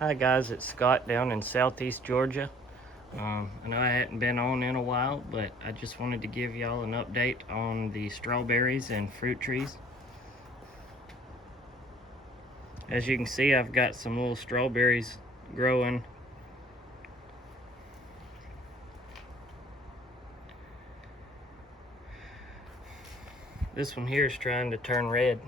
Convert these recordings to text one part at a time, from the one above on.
Hi guys, it's Scott down in southeast Georgia. I know I hadn't been on in a while, but I just wanted to give y'all an update on the strawberries and fruit trees. As you can see, I've got some little strawberries growing. This one here is trying to turn red.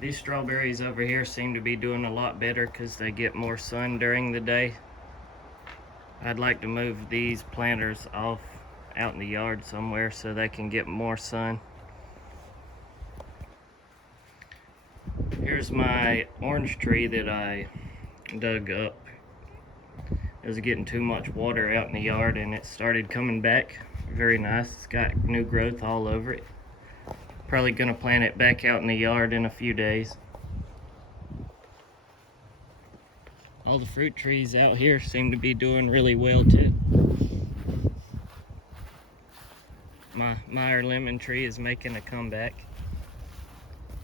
These strawberries over here seem to be doing a lot better because they get more sun during the day. I'd like to move these planters off out in the yard somewhere so they can get more sun. Here's my orange tree that I dug up. It was getting too much water out in the yard and it started coming back. Very nice. It's got new growth all over it. Probably gonna plant it back out in the yard in a few days. All the fruit trees out here seem to be doing really well too. My Meyer lemon tree is making a comeback.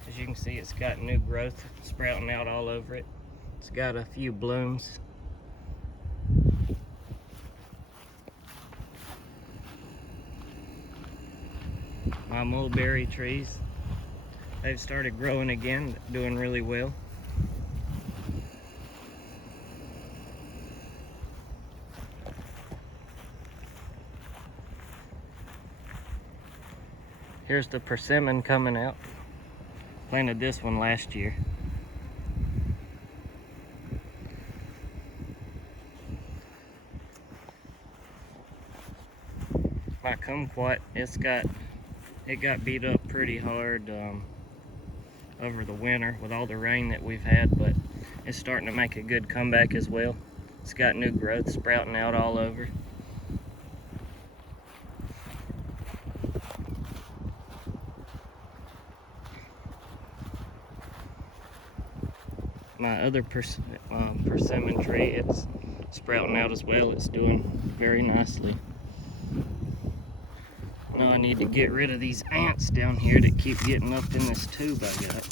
As you can see, it's got new growth sprouting out all over it. It's got a few blooms. My mulberry trees, they've started growing again, doing really well. Here's the persimmon coming out. Planted this one last year. My kumquat, it got beat up pretty hard over the winter with all the rain that we've had, but it's starting to make a good comeback as well. It's got new growth sprouting out all over. My other persimmon tree, it's sprouting out as well. It's doing very nicely. Now I need to get rid of these ants down here that keep getting up in this tube I got.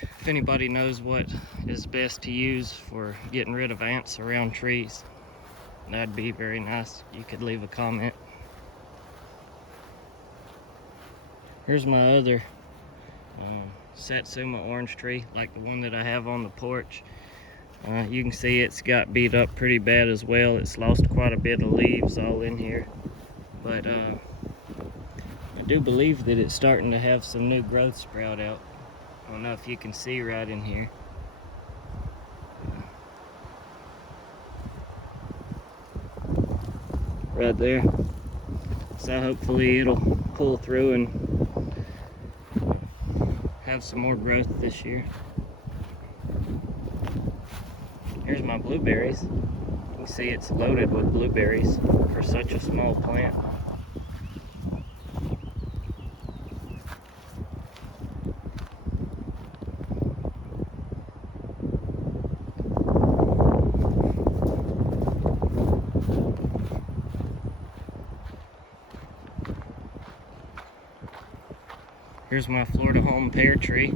If anybody knows what is best to use for getting rid of ants around trees, that'd be very nice. You could leave a comment. Here's my other Satsuma orange tree, like the one that I have on the porch. You can see it's got beat up pretty bad as well. It's lost quite a bit of leaves all in here. But I do believe that it's starting to have some new growth sprout out. I don't know if you can see right in here. Right there. So hopefully it'll pull through and have some more growth this year. Here's my blueberries. You can see it's loaded with blueberries for such a small plant. Here's my Florida home pear tree.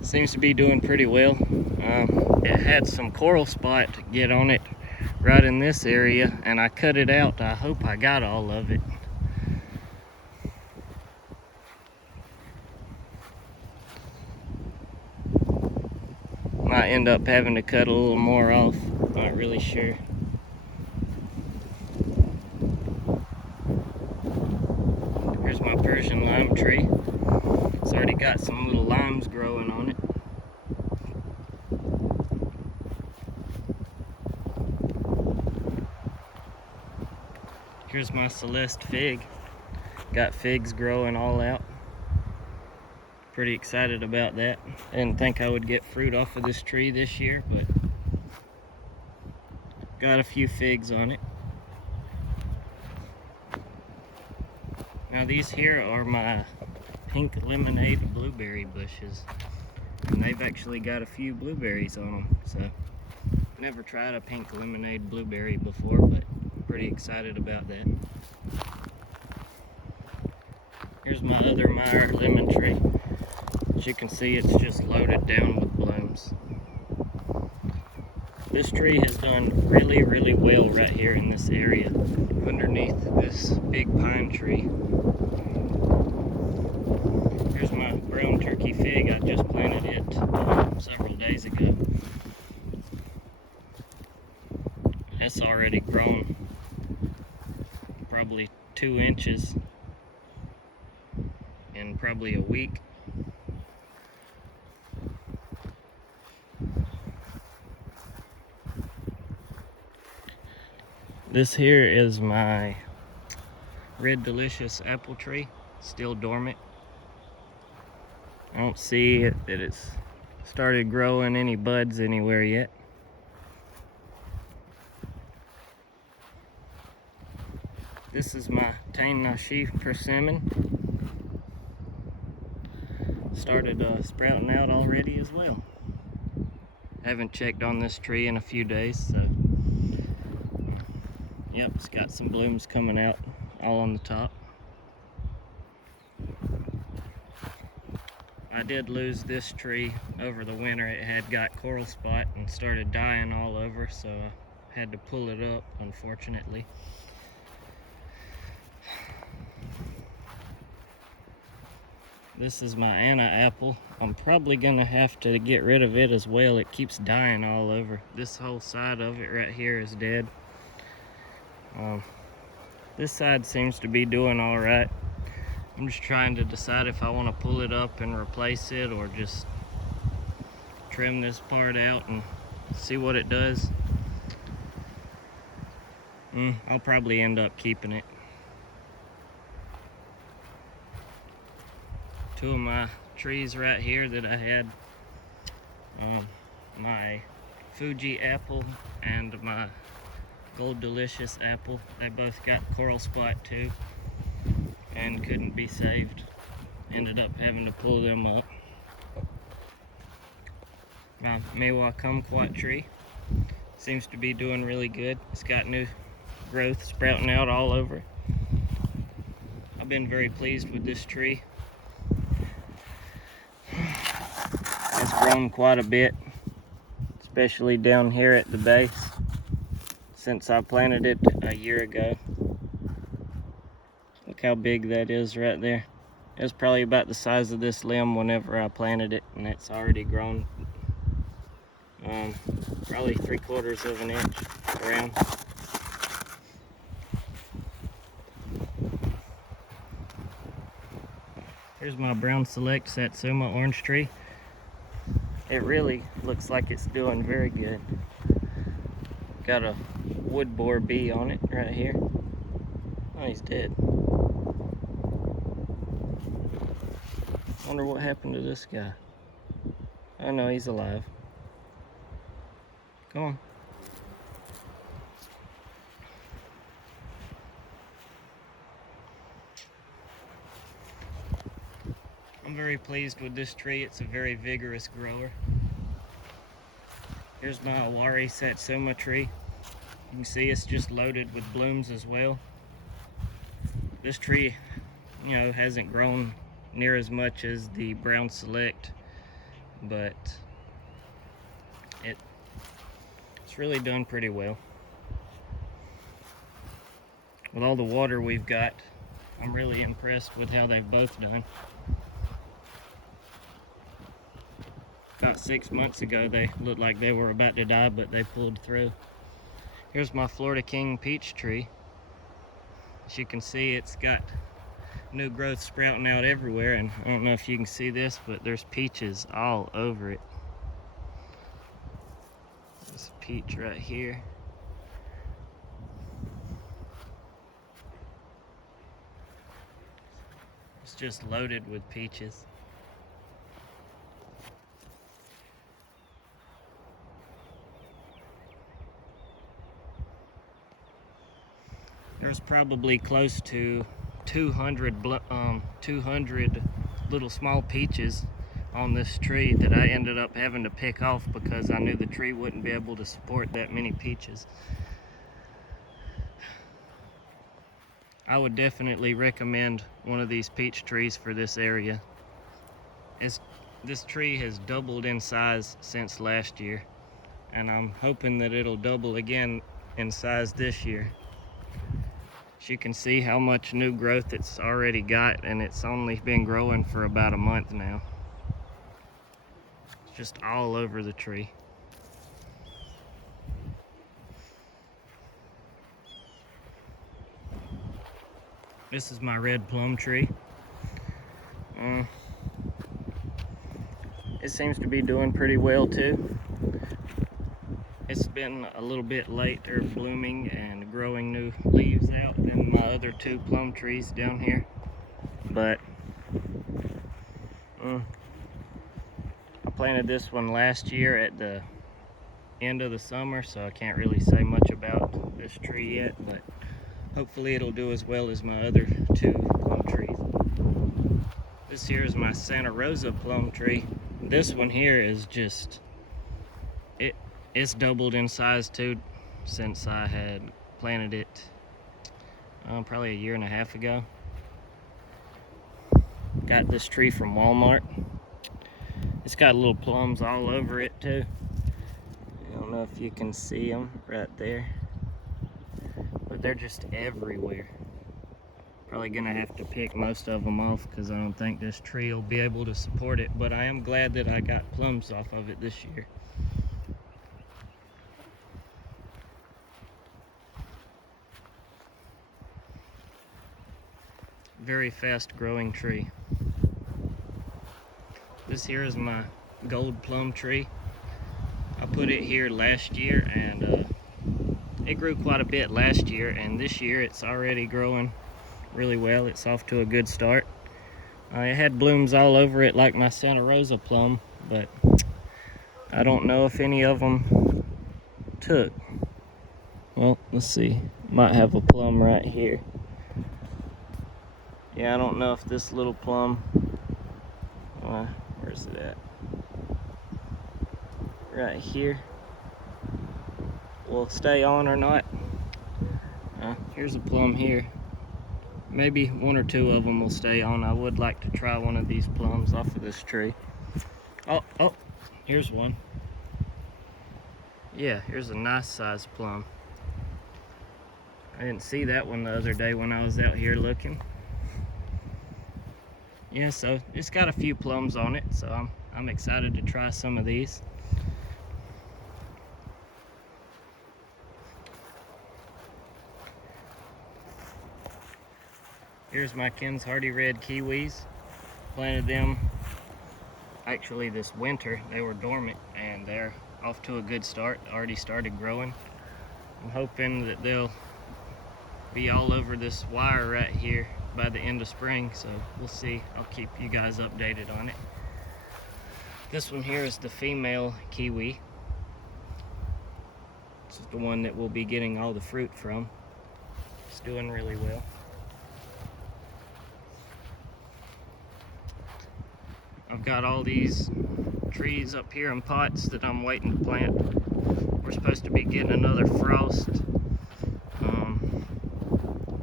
Seems to be doing pretty well. It had some coral spot to get on it right in this area, and I cut it out. I hope I got all of it. Might end up having to cut a little more off. Not really sure. Here's my Persian lime tree. It's already got some little limes growing on it. Here's my Celeste Fig. Got figs growing all out. Pretty excited about that. I didn't think I would get fruit off of this tree this year, but got a few figs on it. Now these here are my pink lemonade blueberry bushes, and they've actually got a few blueberries on them. So never tried a pink lemonade blueberry before, but pretty excited about that. Here's my other Meyer lemon tree. As you can see, it's just loaded down with blooms. This tree has done really, really well right here in this area, underneath this big pine tree. Here's my brown turkey fig. I just planted it several days ago. It's already grown probably 2 inches in probably a week. This here is my Red Delicious apple tree, still dormant. I don't see that it's started growing any buds anywhere yet. This is my Tayden Sheaf Persimmon. Started sprouting out already as well. Haven't checked on this tree in a few days, so yep, it's got some blooms coming out all on the top. I did lose this tree over the winter. It had got coral spot and started dying all over, so I had to pull it up, unfortunately. This is my Anna apple. I'm probably gonna have to get rid of it as well. It keeps dying all over. This whole side of it right here is dead. This side seems to be doing all right. I'm just trying to decide if I want to pull it up and replace it or just trim this part out and see what it does. I'll probably end up keeping it. Two of my trees right here that I had, my Fuji apple and my Gold Delicious apple, they both got coral spot too and couldn't be saved. Ended up having to pull them up. My Meyer Kumquat Tree seems to be doing really good. It's got new growth sprouting out all over. I've been very pleased with this tree. It's grown quite a bit, especially down here at the base, since I planted it a year ago. Look how big that is right there. It's probably about the size of this limb whenever I planted it, and it's already grown probably 3/4 of an inch around. Here's my brown select Satsuma orange tree. It really looks like it's doing very good. Got a wood borer bee on it right here. Oh, he's dead. Wonder what happened to this guy. Oh no, he's alive. Come on. I'm very pleased with this tree. It's a very vigorous grower. Here's my Awari Satsuma tree. You can see it's just loaded with blooms as well. This tree, hasn't grown near as much as the brown select, but it's really done pretty well. With all the water we've got, I'm really impressed with how they've both done. About 6 months ago, they looked like they were about to die, but they pulled through. Here's my Florida King peach tree. As you can see, it's got new growth sprouting out everywhere, and I don't know if you can see this, but there's peaches all over it. There's a peach right here. It's just loaded with peaches. There's probably close to 200 little small peaches on this tree that I ended up having to pick off because I knew the tree wouldn't be able to support that many peaches. I would definitely recommend one of these peach trees for this area. This tree has doubled in size since last year, and I'm hoping that it'll double again in size this year. As you can see how much new growth it's already got, and it's only been growing for about a month now. It's just all over the tree. This is my red plum tree. It seems to be doing pretty well too. It's been a little bit later blooming and growing new leaves out than my other two plum trees down here. But I planted this one last year at the end of the summer, so I can't really say much about this tree yet, but hopefully it'll do as well as my other two plum trees. This here is my Santa Rosa plum tree. This one here is just, it's doubled in size too since I had planted it probably a year and a half ago. Got this tree from Walmart. It's got little plums all over it too. I don't know if you can see them right there, but they're just everywhere. Probably gonna have to pick most of them off because I don't think this tree will be able to support it, but I am glad that I got plums off of it this year. Very fast growing tree. This here is my gold plum tree. I put it here last year, and it grew quite a bit last year, and this year it's already growing really well. It's off to a good start. It had blooms all over it like my Santa Rosa plum, but I don't know if any of them took. Well, let's see. Might have a plum right here. Yeah, I don't know if this little plum, where's it at? Right here. Will stay on or not. Here's a plum here. Maybe one or two of them will stay on. I would like to try one of these plums off of this tree. Oh, here's one. Yeah, here's a nice sized plum. I didn't see that one the other day when I was out here looking. Yeah, so it's got a few plums on it, so I'm excited to try some of these. Here's my Ken's Hearty red kiwis. Planted them actually this winter. They were dormant and they're off to a good start. Already started growing. I'm hoping that they'll be all over this wire right here by the end of spring, so we'll see. I'll keep you guys updated on it. This one here is the female kiwi. This is the one that we'll be getting all the fruit from. It's doing really well. I've got all these trees up here in pots that I'm waiting to plant. We're supposed to be getting another frost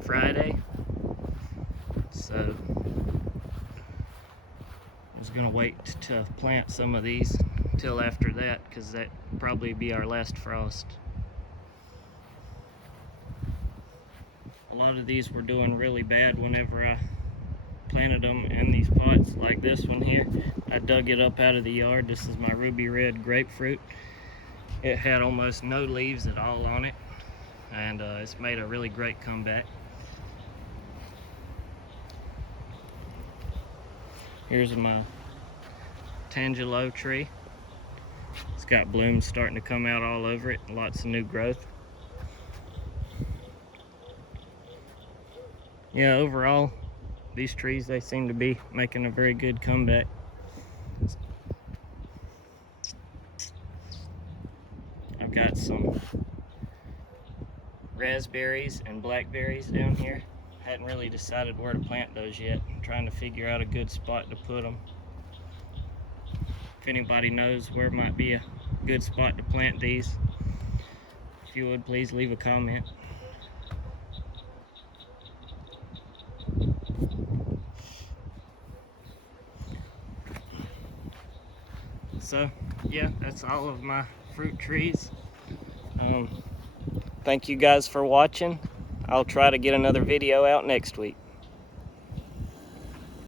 Friday, so I was gonna wait to plant some of these till after that, because that will probably be our last frost. A lot of these were doing really bad whenever I planted them in these pots, like this one here. I dug it up out of the yard. This is my ruby red grapefruit. It had almost no leaves at all on it, and it's made a really great comeback. Here's my tangelo tree. It's got blooms starting to come out all over it, lots of new growth. Yeah, overall, these trees, they seem to be making a very good comeback. I've got some raspberries and blackberries down here. Hadn't really decided where to plant those yet. I'm trying to figure out a good spot to put them. If anybody knows where might be a good spot to plant these, if you would please leave a comment. So yeah, that's all of my fruit trees. Thank you guys for watching. I'll try to get another video out next week.